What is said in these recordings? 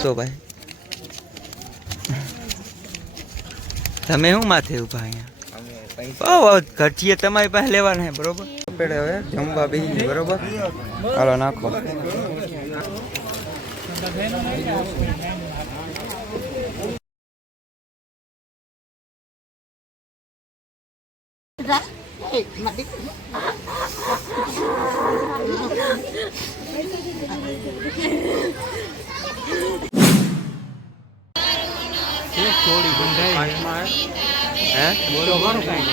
તો ભાઈ તમે શું માથે ઉભા અહીંયા ઘટીએ તમારી પાસે લેવાના હે બરોબર પેડે હવે જમવા બેસી બરોબર હાલો નાખો થોડી બંધાઈ હે બોલો ઘણું કઈ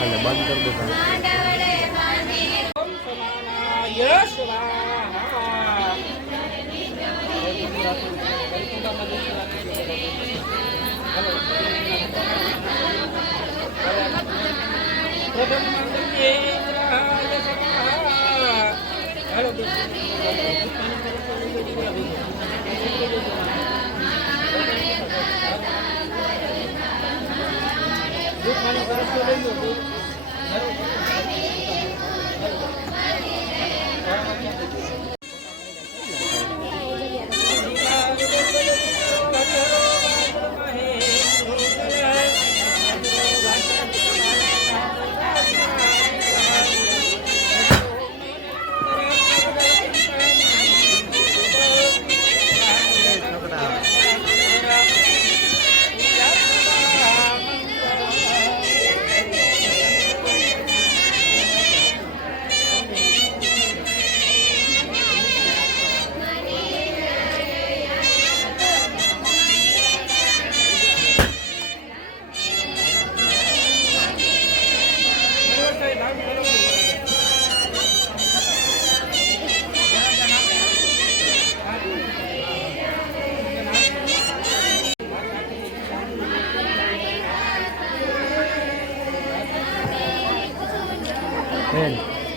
અને બંધ કરી દો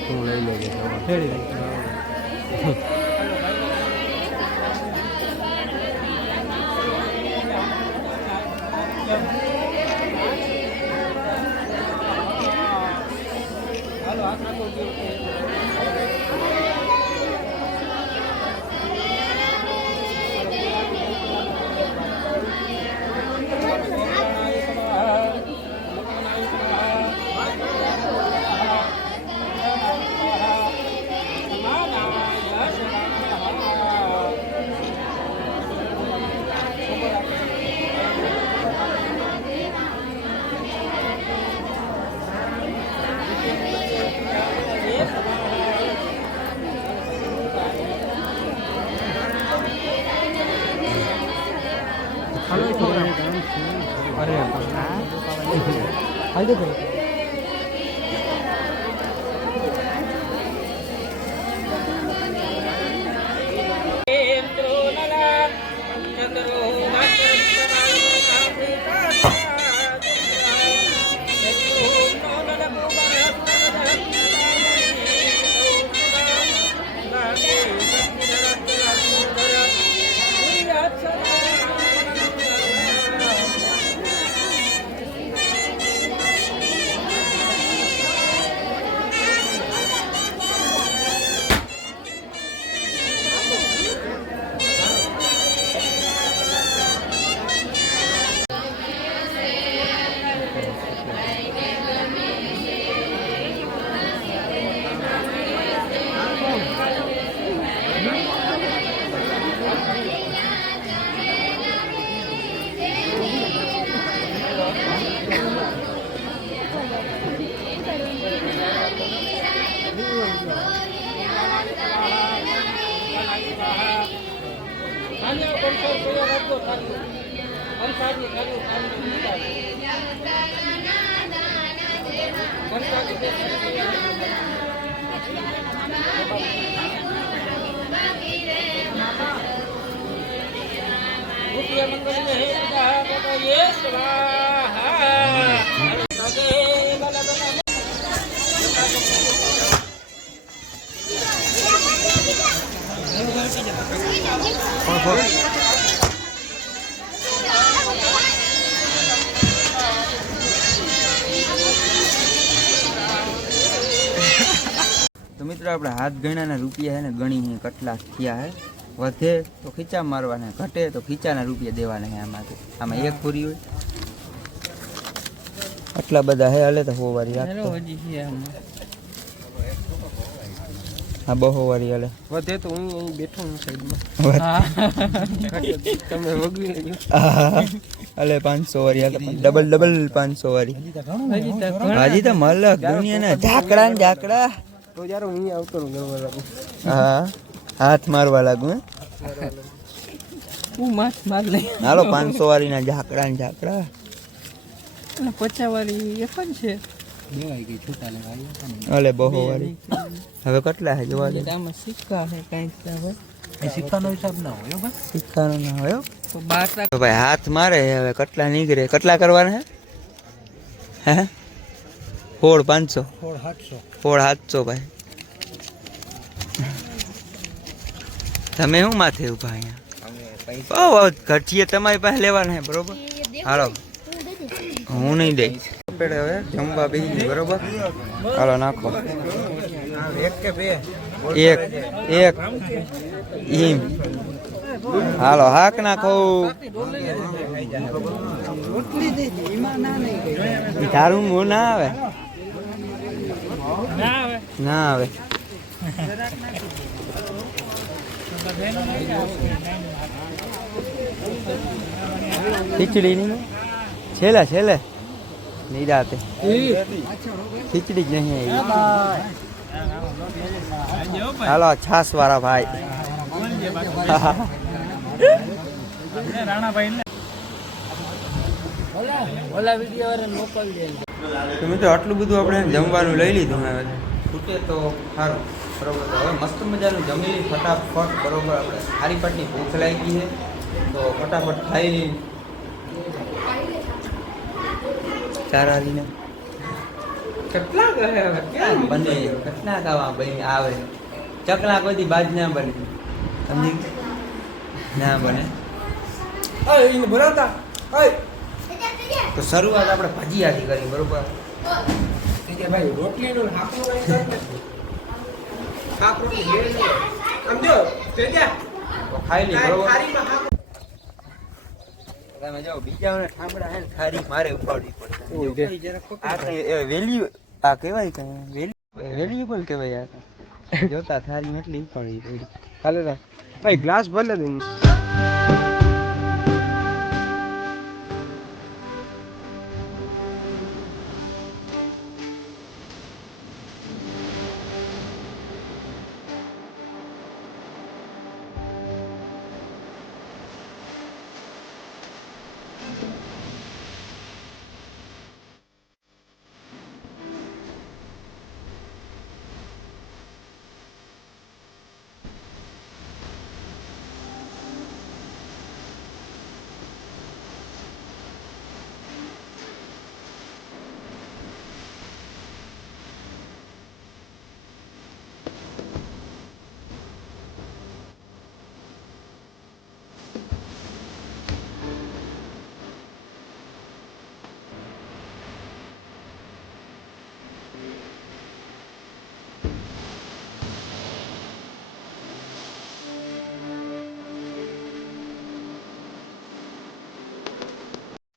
તું લઈ લેજે અરે હાલ દે તો મિત્રો આપણે હાથ ગણાના રૂપિયા હે ને ગણી કેટલા થયા હે વધે તો ખીચા મારવાના ઘટે તો ખીચાના રૂપિયા દેવાના હે આમાંથી આમાં એક પૂરી હોય આટલા બધા હે હલે તો 100 વારી રાખો હા બહુ વારી હલે વધે તો હું અહીં બેઠો હું સાઈડમાં તમે વગવી લેજો હલે 500 વારી ડબલ 500 વારી હાજી તો મલક દુનિયાના ઝાકડા તો યાર હું આવતો રહું ગરવા લાગુ હા હાથ મારવા લાગુ હું માર લે હાલો 500 વાળી ના ઝાકડા 50 વાળી એક જ છે દેવાઈ ગઈ છૂટા લેવા અલે બહુ વાળી હવે કેટલા હે જોવા દે આમાં સિક્કા હે કાઈ હવે એ સિક્કાનો હિસાબ ના હોય બસ સિક્કાનો ના હોય તો 12 તો ભાઈ હાથ મારે હવે કેટલા નીકળે કેટલા કરવાના હે હે 500 700 ભાઈ તમે શું માથે ઉભા અહીંયા બહુ ઘટીએ તમારી પાસે લેવાના હે બરોબર હાલો હું નહીં દઈ પેડે હવે જમવા બેસી બરોબર હાલો નાખો એક કે બે એક ઈમ હાલો હાક નાખો તારું મોં ના આવે ના આવે ખીચડી નહીં છેલ્લે નિરાતે ખીચડી જ નહીં હાલો છાસ વાળા ભાઈ તો મિત્રો આટલું બધું આપણે જમવાનું લઈ લીધું હવે છૂટે તો સારું બરોબર હવે મસ્ત મજાનું જમી ફટાફટ બરોબર આપણે સારી પાટની ભૂખ લાગી છે તો ફટાફટ ખાઈ લઈ ચારાલીને કેટલા કહે હવે ક્યાં બને કેટલા ખાવા બની આવે ચકલા કોઈથી બાજ ના બને સમજી ના બને તો શરૂઆત આપણે ભજીયાથી કરી બરોબર ભાઈ રોટલીનું ખાઈ લી બરોબર તમે જાઓ બીજાને ઠામડા હે થારી મારે ઉપાડવી પડે આ કઈ વેલ્યુ આ કહેવાય કે વેલ્યુબલ કહેવાય યાર જોતા થારી એટલી ઉપાડવી પડી હાલે ભાઈ ગ્લાસ ભલે દે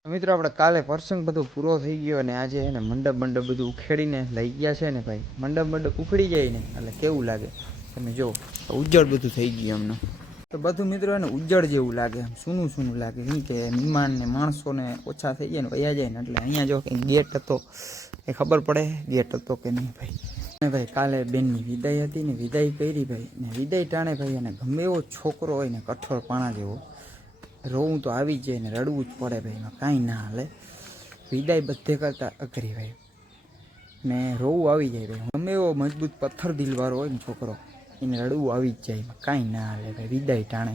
મિત્રો આપણે કાલે પ્રસંગ બધો પૂરો થઈ ગયો અને આજે એને મંડપ બધું ઉખેડીને લઈ ગયા છે ને ભાઈ મંડપ ઉખડી જાય ને એટલે કેવું લાગે તમે જો ઉજ્જડ બધું થઈ ગયું અમને તો બધું મિત્રો એને ઉજ્જડ જેવું લાગે સૂનું લાગે નહીં કે મહેમાન ને માણસોને ઓછા થઈ જાય ને વયા જાય ને એટલે અહીંયા જો કંઈ ગેટ હતો એ ખબર પડે ગેટ હતો કે નહીં ભાઈ ને ભાઈ કાલે બેનની વિદાય હતી ને વિદાય કરી ભાઈ ને વિદાય ટાણે ભાઈ અને ગમે એવો છોકરો હોય ને કઠોળ પાણા જેવો રોવું તો આવી જ જાય ને રડવું જ પડે ભાઈ એમાં કાંઈ ના હાલે વિદાય બધે કરતાં અઘરી ભાઈ ને રોવું આવી જાય ભાઈ ગમે એવો મજબૂત પથ્થર દિલવાળો હોય ને છોકરો એને રડવું આવી જ જાય એમાં કાંઈ ના હાલે ભાઈ વિદાય ટાણે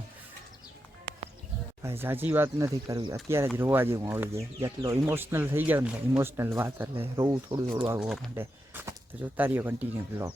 ભાઈ સાચી વાત નથી કરવી અત્યારે જ રોવા જેવું આવી જાય જેટલો ઇમોશનલ થઈ જાય ને ઇમોશનલ વાત એટલે રોવું થોડું આવવા માટે તો જોતા રહ્યો કન્ટિન્યુ બ્લોગ